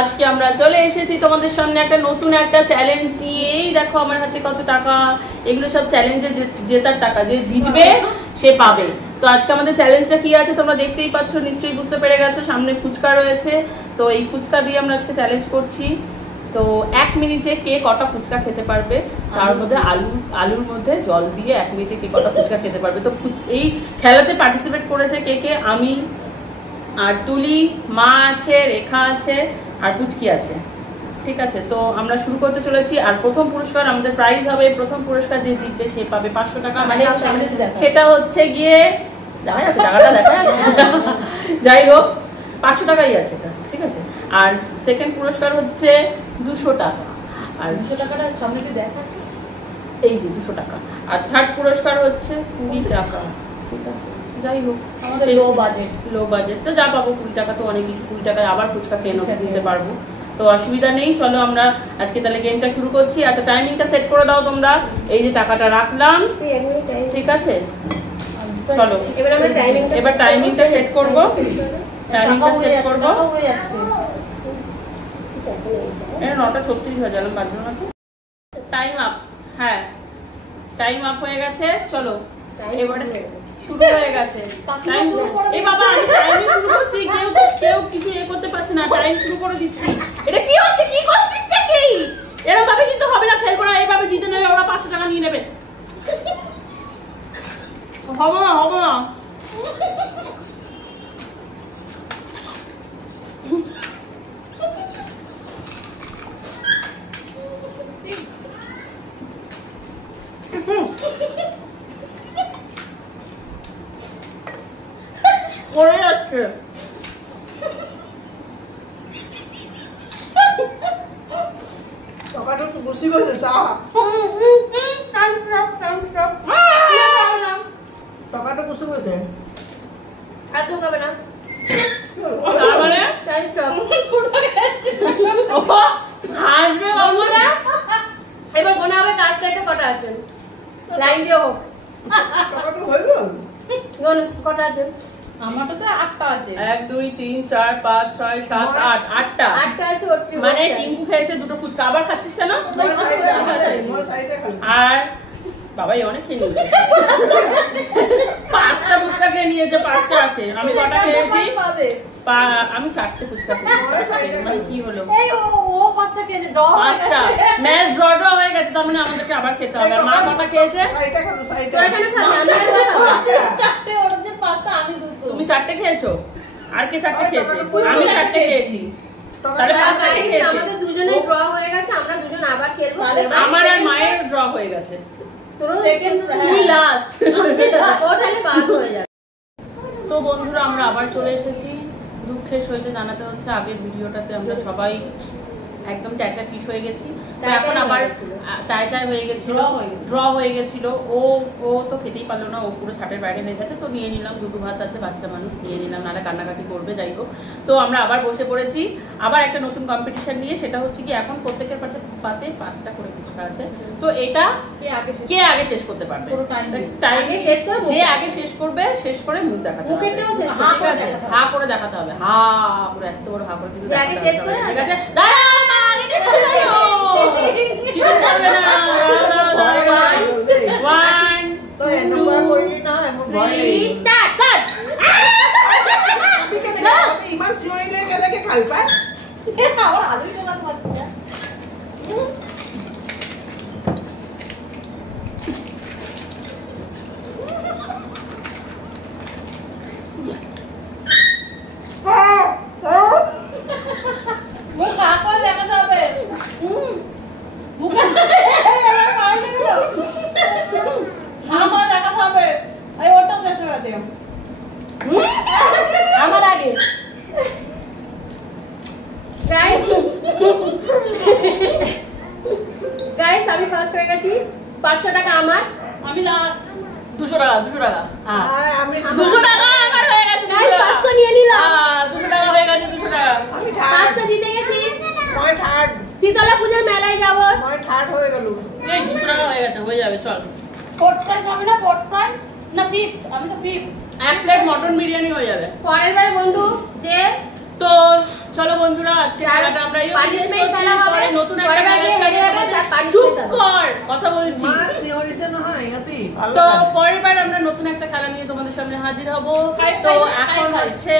আজকে আমরা চলে এসেছি তোমাদের সামনে একটা নতুন একটা চ্যালেঞ্জ নিয়ে। এই দেখো আমার হাতে কত টাকা, এগুলো সব চ্যালেঞ্জে জেতার টাকা, যে জিতবে সে পাবে। তো আজকে আমাদের চ্যালেঞ্জটা কি আছে তোমরা দেখতেই পাচ্ছ, নিশ্চয়ই বুঝতে পেরে গেছো। সামনে ফুচকা রয়েছে, তো এই ফুচকা দিয়ে আমরা আজকে চ্যালেঞ্জ করছি। তো 1 মিনিটে কে কটা ফুচকা খেতে পারবে, তার মধ্যে আলুর মধ্যে জল দিয়ে 1 মিনিটে কে কটা ফুচকা খেতে পারবে। তো এই খেলাতে পার্টিসিপেট করেছে কে, আমি আর তুলি, মা আছে, রেখা আছে আর পুচকি আছে। ঠিক আছে, তো আমরা শুরু করতে চলেছি। আর প্রথম পুরস্কার আমাদের প্রাইজ হবে, প্রথম পুরস্কার যে জিতবে সে পাবে 500 টাকা। মানে সেটা হচ্ছে গিয়ে দেখা যাচ্ছে, টাকাটা দেখা যাচ্ছে, যাই হোক 500 টাকাই আছে এটা, ঠিক আছে। আর সেকেন্ড পুরস্কার হচ্ছে 200 টাকা, আর 200 টাকাটা সামনে দেখা, এই যে 200 টাকা। আর থার্ড পুরস্কার হচ্ছে 20 টাকা, ঠিক আছে। যাই হোক আমাদের লো বাজেট তো যা পাবো 20 টাকা, তো অনেক কিছু। 20 টাকায় আবার ফুচকা খেয়ে নিতে পারবো, তো অসুবিধা নেই। চলো আমরা আজকে তাহলে গেমটা শুরু করছি। আচ্ছা টাইমিংটা সেট করে দাও তোমরা। এই যে টাকাটা রাখলাম, ঠিক আছে। চলো এবার টাইমিংটা সেট করবো, টাইমিংটা সেট করবো। এটা 9:36 হয়ে গেল, বাজলো না তো। টাইম আপ, হ্যাঁ টাইম আপ হয়ে গেছে। চলো এবারে শুরু হয়ে গেছে। এই বাবা আমি টাইম শুরু করছি, কেউ কিছু করতে পারছে না, টাইম শুরু করে দিচ্ছি। এটা কি হচ্ছে, কি করছিস কি? এরকম ভাবে কিন্তু হবে না, খেলবো না এইভাবে, জিতে নেবে ওরা 500 টাকা নিয়ে নেবে। হবে না পড়ে যাচ্ছে। টাকাটা তো বসে গেছে, চা টাকাটা বসে গেছে, আর তো হবে না। তার মানে হাসবে বাবুরা। এবার মনে হবে কার প্লেটে কটা আছে, লাইন দিয়ে হোক। টাকাটা হয়ে গেল, কটা আছে? আমারটা তো 8টা আছে। 1 2 3 4 5 6 7 8 8টা আছে। মানে টিঙ্কু খেয়েছে 2টো ফুচকা, আবার খাচ্ছিস কেন? আর বাবাই অনেক খেয়ে নিয়েছে, 5টা ফুচকা খেয়ে নিয়েছে, 5টা আছে। আমি কটা খেয়েছি? আমি 4টে ফুচকা খেয়েছি। মানে কি হলো, 5টা ম্যাচ ড্র হয়ে গেছে, তার মানে আমাদেরকে আবার খেতে হবে। মা কটা খেয়েছে? তুমি 4টে খেয়েছো, আর কে 4টে খেয়েছে? আমি 4টে খেয়েছি, তাহলে 5টা খেয়েছি। আমাদের দুজনে ড্র হয়ে গেছে, আমরা দুজন আবার খেলবো। আমার আর মায়ের ড্র হয়ে গেছে, তুমি লাস্ট, ও তাহলে বাদ হয়ে যাবে। তো বন্ধুরা আমরা আবার চলে এসেছি। দুঃখের সহিত জানাতে হচ্ছে, আগের ভিডিওটাতে আমরা সবাই একদম ট্যাটা ফিশ হয়ে গেছি। তো এখন আবার টাইটাই হয়ে গেছিল, ড্র হয়ে গেছিল। ও তো খেতেই পারলো না, ও পুরো ছাটের বাইরে হয়ে গেছে। তো নিয়ে নিলাম, দুটো ভাত আছে, বাচ্চা মানুষ, নিয়ে নিলাম, নাহলে কান্নাকাটি করবে। যাই হোক, তো আমরা আবার বসে পড়েছি আবার একটা নতুন কম্পিটিশন নিয়ে। সেটা হচ্ছে কি, এখন প্রত্যেকের পাতে 5টা করে ফুচকা আছে। তো এটা কে আগে শেষ করতে পারবে, যে আগে শেষ করবে, শেষ করে মুখ দেখাতে হবে, হা করে দেখাতে হবে, হা করে, এত বড় হা করে কিন্তু দেখাতে হবে, ঠিক আছে। দাঁড়াও মা, আগে দিচ্ছি না, চিকেন করবে না। 1 তো এনবা কইলি না, এমন ভয় 3 স্টার্ট। না ইমান সিওইলে কেলাকে খাই পায়, আবার আলুই টাকা পাচ্ছি না। আমার আগে গাইস আমি ফার্স্ট হয়ে গেছি। 500 টাকা আমার, আমি লাস্ট। 200 টাকা, 200 টাকা, হ্যাঁ আমি 200 টাকা আমার হয়ে গেছে। গাইস 500 নিয়ে নিলাম, 200 টাকা হয়ে গেছে, 200 টাকা আমি 500 জিতে গেছি। মই থার্ড, শীতলা পূজার মেলায় যাব। মই থার্ড হয়ে গেল। এই 200 টাকা হয়ে গেছে, হয়ে যাবে। চল ফোর্থ প্রাইজ হবে না, ফোর্থ প্রাইজ না ফিফথ, আমি তো ফিফথ। 1 প্লেট মটন বিরিয়ানি হয়ে যাবে পরের বার বন্ধু যে। তো চলো বন্ধুরা আজকে খেলাটা আমরা এই punishment খেলা হবে। পরে নতুন একটা পরের বার যে খেলার হেরে যাবে সাথে তার punishment চুপ হবে। কর কথা বলছি মা শিওরিছে নহয় ইহতি তো পরের বার আমরা নতুন একটা খেলা নিয়ে তোমাদের সামনে হাজির হব Bye, তো bye, bye, এখন bye. হচ্ছে